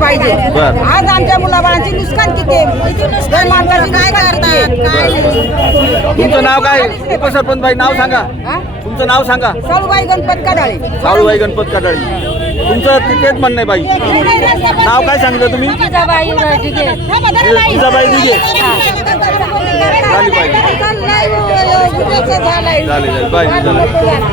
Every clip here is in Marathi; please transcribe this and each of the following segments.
पाहिजे. बरं. आज आमच्या मुलाबाळांची नुकसान किती आहे? माणसाची काय करतात? काय नाही. तुमचं नाव काय? उपसरपंच बाई नाव सांगा. हा? तुमचं नाव सांगा. साळूबाई गणपत कडाळे. साळूबाई गणपत काटाळी तुमचं तिथेच म्हणणं आहे बाई. नाव काय सांगितलं तुम्ही? जिजाबाई दिघे जिजाबाई दिघे. झाली पाहिजे झाले झाले झालं.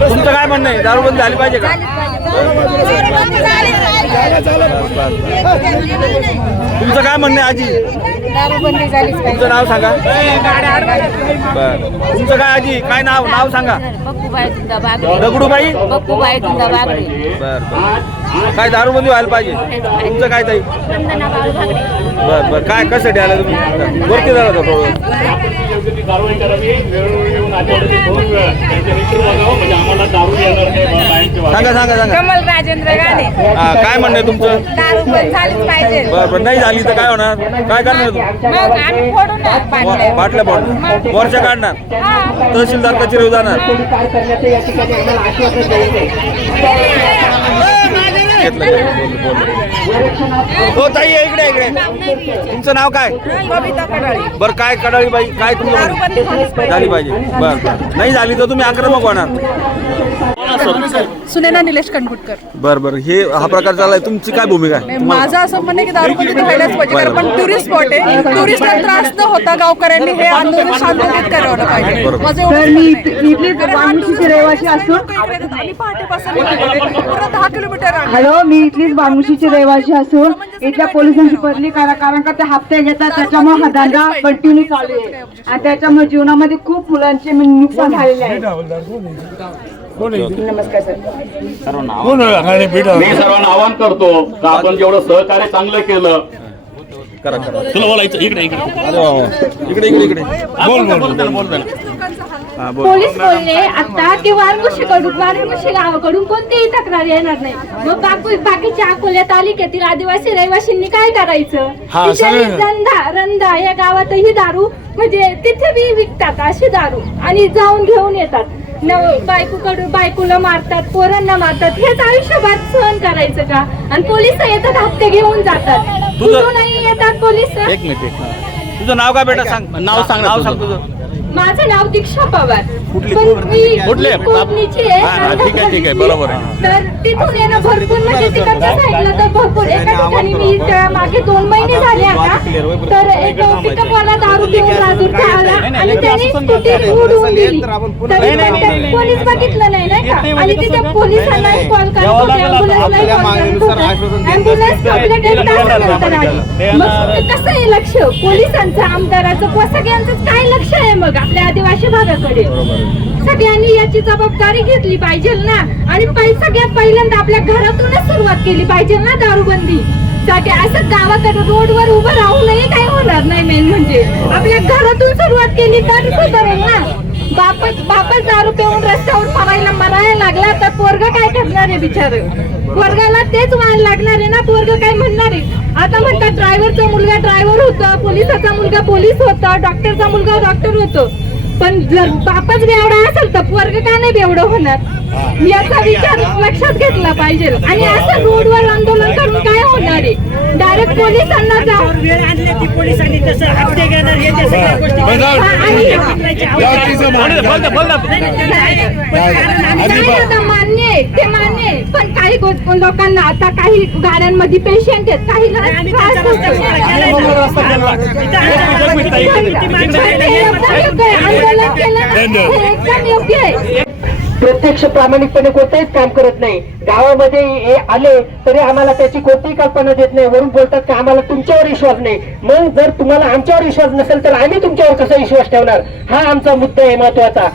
तुमचं काय म्हणणं आहे? दारूबंदी झाली पाहिजे का? तुमचं काय म्हणणं आहे आजी? दारूबंदी झालीच तुमचं नाव सांगा. बर. तुमचं काय आजी? काय नाव? नाव सांगा. बक्कूबाई दगडूबाई? बक्कूबाई बर. काय दारूबंदी व्हायला पाहिजे? तुमचं काय ताई? बर बर. काय कसं आला तुम्ही? वरती झाला कारवाई करावी वेळोवेळी येऊन आठवड्याचे दोन वेळा त्यांचे लेटर बघावं म्हणजे आम्हाला दारू येणार नाही बाहेरचे. सांगा सांगा सांगा. कमल राजेंद्र गाणे हा काय म्हणणं आहे तुमचं? दारू बंद झालीच पाहिजे. बर बर नाही झाली तर काय होणार? काय करणार तू? मग आम्ही फोडून बाटल्या. बाटल्या पाडून वर्षा काढणार. हा. तहसीलदार कचेरीवर जाणार. बोल, हो ताई इकडे इकडे. तुमचं नाव काय? बरं काय कडाळी बाई? काय तुमचं? झाली पाहिजे. बरं नाही झाली तर तुम्ही आक्रमक होणार. सुनेना निलेश कणकुटकर बरं बरं. हे हा प्रकार चाललाय. तुमची काय भूमिका आहे? माझं असं म्हणणं की दारूबंदी तर व्हायलाच पाहिजे कारण पण टुरिस्ट स्पॉट आहे. टुरिस्टला त्रास न होता गावकऱ्यांनी हे आंदोलन शांततेत करावं पाहिजे. माझं हा टुरिस्ट रहिवासी असून आम्ही पहाटेपासून पूर्ण दहा किलोमीटर. मी इथलीच बामुशीची रहिवासी असून इथल्या पोलिसांची बदली करा कारण का ते हप्ते घेतात त्याच्यामुळे हा धंदा कंटिन्यू चालू आहे. आणि त्याच्यामुळे जीवनामध्ये खूप मुलांचे नुकसान झालेले आहे. नमस्कार सर. मी सर्वांना आवाहन करतो का आपण जेवढं सहकार्य चांगलं केलं करा करा. तुला बोलायचं इकडे इकडे. इकडे इकडे इकडे. बोल बोल बोल. पोलीस बोलले आता की वारमुशीकडून वारमुशी गावाकडून कोणतीही तक्रार येणार नाही. मग बाकी बाकीच्या अकोल्या तालुक्यातील आदिवासी रहिवासींनी काय करायचं? तिथे रंधा रंधा या गावातही दारू म्हणजे तिथे बी विकतात अशी दारू आणि जाऊन घेऊन येतात. न बायकोकडून बायकोला मारतात पोरांना मारतात. हेच आयुष्यभर सहन करायचं का? आणि पोलीस येतात हप्ते घेऊन जातात. तुझं- कुठूनही येतात पोलीस? एक मिनिट एक मिनिट. तुझं नाव काय बेटा सांग? नाव सांग नाव सांग तुझं. माझं नाव दीक्षा पवार. कुठली? पण मी कुठली? कोकणीची आहे? हा, हा, ठीक आहे, ठीक आहे, बरोबर आहे. तर तिथून येणं भरपूर म्हणजे तिकडच्या साईडला तर भरपूर. एका ठिकाणी मी त्या मागे दोन महिने झाले आता तर एक पिकअपवाला दारू पिऊन राजूरचा आला आणि त्याने स्कूटी उडवून दिली तरी पण ते पोलीस बघितलं नाही नाही का? आणि तिथे पोलिसांना कॉल कसं आहे लक्ष? पोलिसांचं आमदाराचं व सगळ्यांचं काय लक्ष आहे मग आपल्या आदिवासी भागाकडे. सगळ्यांनी याची जबाबदारी घेतली पाहिजे ना. आणि सगळ्यात पहिल्यांदा आपल्या घरातूनच सुरुवात केली पाहिजे ना दारूबंदी. असं गावाकडे रोडवर उभं राहूनही काही होणार नाही मेन म्हणजे. आपल्या घरातून सुरुवात केली तर सुधारेल ना. बापच बापच दारू पिऊन रस्त्यावर मरायला मरायला लागला तर पोरग काय करणार आहे बिचार? वर्गाला तेच वाहन लागणार आहे ना? पोरग काय म्हणणार आहे? आता म्हणतात ड्रायव्हरचा मुलगा ड्रायव्हर होता पोलिसाचा मुलगा पोलीस होता डॉक्टरचा मुलगा डॉक्टर होतो. पण जर बापच बेवडा असेल तर पोरग का नाही बेवडं होणार? याचा विचार लक्षात घेतला पाहिजे. आणि असं रोडवर आंदोलन करून काय होणार आहे? डायरेक्ट पोलिसांना जा हा, आणि- नाही आता मान्य आहे ते मान्य आहे पण काही लोकांना आता काही गाड्यांमध्ये पेशंट आहेत काही. आंदोलन केलं हे एकदम योग्य आहे प्रत्यक्ष प्रामाणिकपणे कोणतंहीच काम करत नाही. गावामध्ये हे आले तरी आम्हाला त्याची कोणतीही कल्पना देत नाही. वरून बोलतात की आम्हाला तुमच्यावर विश्वास नाही. मग जर तुम्हाला आमच्यावर विश्वास नसेल तर आम्ही तुमच्यावर कसा विश्वास ठेवणार? हा आमचा मुद्दा आहे महत्त्वाचा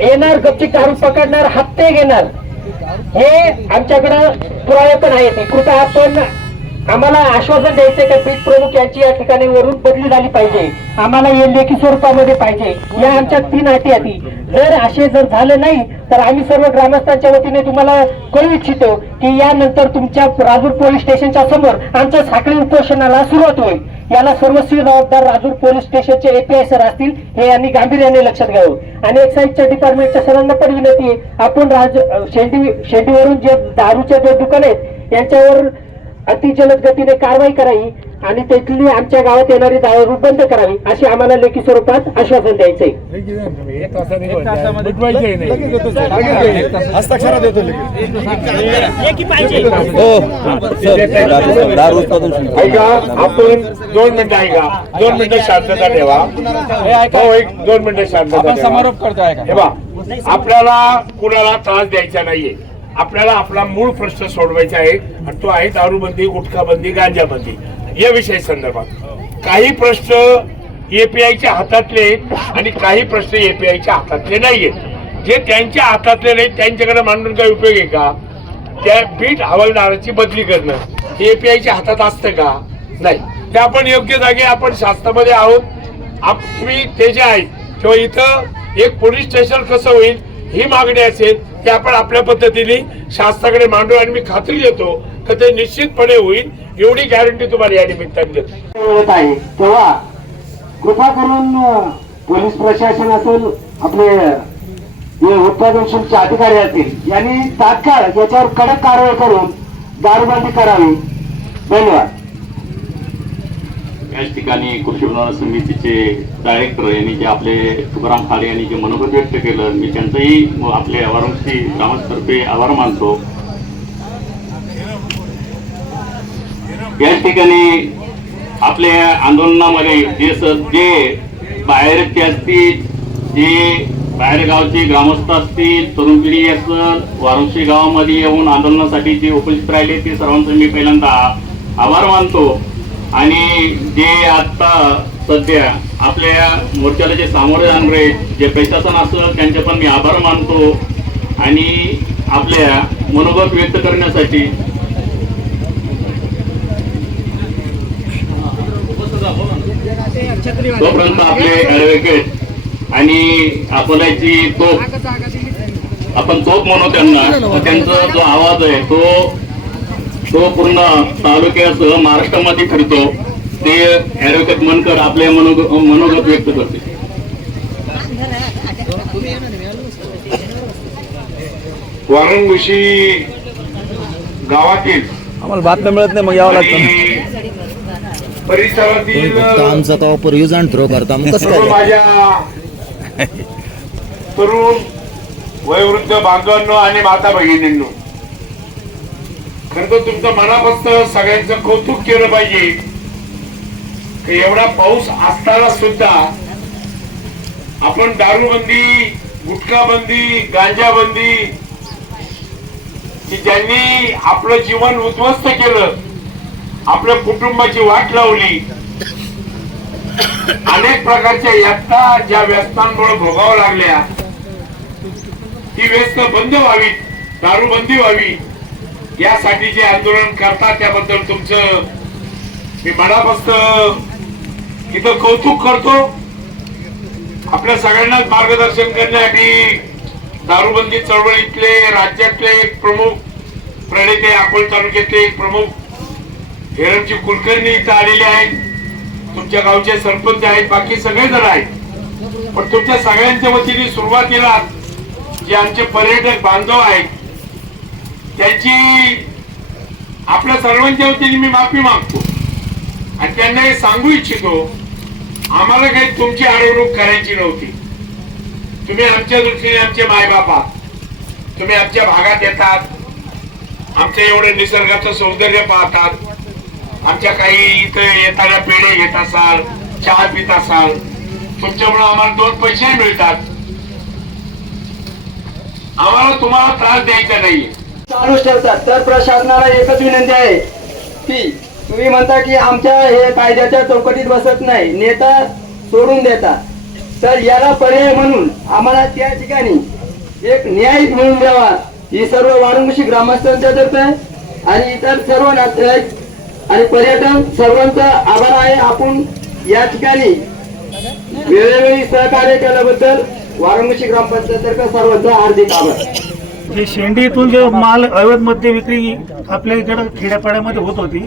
येणार गपची दारू पकडणार हप्ते घेणार. हे आमच्याकडं पुरावे पण आहेत. कृपया आपण आम्हाला आश्वासन द्यायचंय का पीठ प्रमुख यांची या ठिकाणी वरून बदली झाली पाहिजे. आम्हाला हे लेखी स्वरूपामध्ये पाहिजे. या आमच्या तीन अटी आधी जर असे जर झालं नाही तर आम्ही सर्व ग्रामस्थांच्या वतीने तुम्हाला कळू इच्छितो की यानंतर तुमच्या राजूर पोलीस स्टेशनच्या समोर आमच्या साखळी उपोषणाला सुरुवात होईल. याला सर्वस्वी जबाबदार राजूर पोलीस स्टेशनचे एपीआय सर असतील हे यांनी गांभीर्याने लक्षात घ्यावं. आणि एक्साईजच्या डिपार्टमेंटच्या सरांना पण विनंती आहे. आपण राज शेंडी शेंडीवरून जे दारूचे जे दुकान आहेत यांच्यावर अति जलद गतीने कारवाई करावी आणि तिथली आमच्या गावात येणारी दारू बंद करावी अशी आम्हाला लेखी स्वरूपात आश्वासन ऐका आपण दोन मिनिटं ऐका. दोन मिनिटं शांतता ठेवा. हो एक दोन मिनिटं शांतता समारोप करताय हे बा आपल्याला कुणाला त्रास द्यायचा नाहीये. आपल्याला आपला मूळ प्रश्न सोडवायचा आहे. आणि तो आहे दारूबंदी गुटखाबंदी गांजाबंदी. या विषय संदर्भात. काही प्रश्न एपीआयच्या हातातले आहेत आणि काही प्रश्न एपीआयच्या हातातले नाही आहेत. जे त्यांच्या हातातले नाहीत त्यांच्याकडे मांडून काही उपयोग आहे का? त्या बीट हवालदाराची बदली करणं हे एपीआयच्या हातात असतं का? नाही. ते आपण योग्य जागे आपण शासनामध्ये आहोत. आप- तुम्ही ते जे आहेत किंवा इथं एक पोलीस स्टेशन कसं होईल ही मागणी असेल की आपण आपल्या पद्धतीने शासनाकडे मांडू आणि मी खात्री देतो तर ते निश्चितपणे होईल. एवढी गॅरंटी तुम्हाला या निमित्ताने देतो. आहे. तेव्हा कृपा करून पोलीस प्रशासन असेल आपले उत्पादन शुल्क अधिकारी असतील यांनी तात्काळ याच्यावर कडक कारवाई करून दारूबंदी करावी. धन्यवाद. याच ठिकाणी कृषी विधान समितीचे डायरेक्टर यांनी जे आपले तुकाराम खाडे यांनी जे मनोगत व्यक्त केलं मी त्यांचंही आपले आपल्या ग्रामस्तर्फे आभार मानतो. याच ठिकाणी आपल्या आंदोलनामध्ये जे स जे बाहेरचे असतील जे बाहेर गावचे ग्रामस्थ असतील तरुण पिढी असेल वाराणसी गावामध्ये येऊन आंदोलनासाठी जे उपस्थित राहिले ते सर्वांचं मी पहिल्यांदा आभार मानतो. आणि जे आता सध्या आपल्या मोर्चाला जे सामोरे जाणारे जे प्रशासन असं त्यांचे पण मी आभार मानतो. आणि आपल्या मनोगत व्यक्त करण्यासाठी तोपर्यंत आपले ऍडव्होकेट आणि अकोल्याची तोप आपण तोप म्हणू त्यांना. त्यांचा जो आवाज आहे तो तो पूर्ण तालुक्यासह महाराष्ट्रामध्ये फिरतो ते ऍडव्होकेट मनकर आपले मनोग मनोगत व्यक्त करते. वारणुशी गावातील आम्हाला बातम्या मिळत नाही मग यावं लागतं परिसरातील आमचा तो वापर यूज अँड थ्रो करता मग कसं सर्व काय? माझ्या तरुण वयोवृद्ध बांधवांनो आणि माता भगिनींनो खर तर तुमचं मनापासून सगळ्यांचं कौतुक केलं पाहिजे. की एवढा पाऊस असताना सुद्धा आपण दारूबंदी गुटखाबंदी गांजाबंदी की ज्यांनी आपलं जीवन उद्ध्वस्त केलं आपल्या कुटुंबाची वाट लावली अनेक प्रकारच्या यातना ज्या व्यसनांमुळे भोगाव्या लागल्या ती व्यस्त बंद व्हावी दारूबंदी व्हावी. यासाठी जे आंदोलन करतात त्याबद्दल तुमचं मी मनापासून इथं कौतुक करतो. आपल्या सगळ्यांनाच मार्गदर्शन करण्यासाठी दारूबंदी चळवळीतले राज्यातले एक प्रमुख प्रणेते अकोल तालुक्यातले एक प्रमुख हेरमची कुलकर्णी इथं आलेले आहेत. तुमच्या गावचे सरपंच आहेत बाकी सगळे जण आहेत. पण तुमच्या सगळ्यांच्या वतीने सुरुवातीला जे आमचे पर्यटक बांधव आहेत त्यांची आपल्या सर्वांच्या वतीने मी माफी मागतो. आणि त्यांना हे सांगू इच्छितो आम्हाला काही तुमची अडवणूक करायची नव्हती. तुम्ही आमच्या दृष्टीने आमचे मायबाप आहात. तुम्ही आमच्या भागात येतात. आमच्या एवढे निसर्गाचं सौंदर्य पाहतात. आमच्या काही इथं येताना पेढे घेत असाल चहा पित असाल तुमच्यामुळे आम्हाला दोन पैसे मिळतात. आम्हाला तुम्हाला त्रास द्यायचा नाही चालू ठेवतात. तर प्रशासनाला एकच विनंती आहे की तुम्ही म्हणता की आमच्या हे कायद्याच्या चौकटीत बसत नाही. नेता सोडून देता तर याला पर्याय म्हणून आम्हाला त्या ठिकाणी एक न्याय मिळून द्यावा. ही सर्व वारंगशी ग्रामस्थांच्या तर्फे आणि इतर सर्व नातेवाईक आणि पर्यटन सर्वांचा आभार आहे. आपण या ठिकाणी वेळोवेळी सहकार्य केल्याबद्दल वारंगशी ग्रामपंचायततर्फे सर्वांचा हार्दिक आभार. जे शेंडीतून जे माल अवैध मद्य विक्री आपल्या इकडं खेड्यापाड्यामध्ये होत होती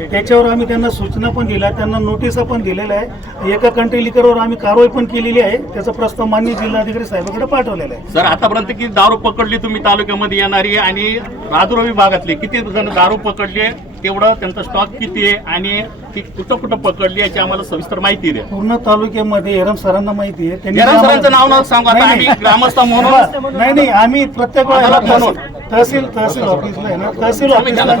त्याच्यावर आम्ही त्यांना सूचना पण दिल्या त्यांना नोटिसा पण दिलेल्या आहे. एका कंट्री लिकरवर आम्ही कारवाई पण केलेली आहे. त्याचा प्रस्ताव मान्य जिल्हाधिकारी साहेबांकडे पाठवलेला आहे. सर आतापर्यंत किती दारू पकडली तुम्ही तालुक्यामध्ये येणारी आणि राजुरा विभागातले किती जण दारू पकडली तेवढं त्यांचा स्टॉक किती आहे आणि ती कुठं कुठं पकडली याची आम्हाला सविस्तर माहिती द्या. पूर्ण तालुक्यामध्ये एरम सरांना माहिती आहे. त्यांनी सरांचं नाव नाव सांगू आता आम्ही. ग्रामस्थ म्हणून नाही नाही. आम्ही प्रत्येक वेळेला आम्हाला तहसील तहसील ऑफिसला आहे ना? तहसील ऑफिसला.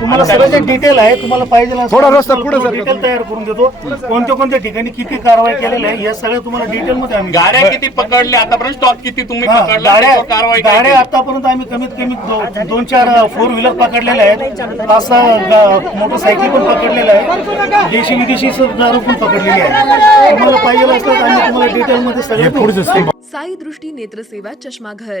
तुम्हाला सगळं जे डिटेल आहे तुम्हाला पाहिजे थोडा रस्ता पुढे डिटेल तयार करून देतो. कोणत्या कोणत्या ठिकाणी किती कारवाई केलेली आहे या सगळं तुम्हाला डिटेल मध्ये आम्ही गाड्या किती पकडल्या आतापर्यंत स्टॉक किती तुम्ही हा, पकडला गाड्या त्याच्यावर कारवाई काय गाड्या? आतापर्यंत आम्ही कमीत कमी दोन चार फोर व्हीलर पकडलेल्या आहेत. पाच सहा मोटरसायकल पण पकडलेल्या आहेत देशी विदेशी दारू पण पकडलेली आहे. तुम्हाला पाहिजे असलं तर आम्ही तुम्हाला डिटेल मध्ये सगळं साई दृष्टी नेत्रसेवा चष्माघर.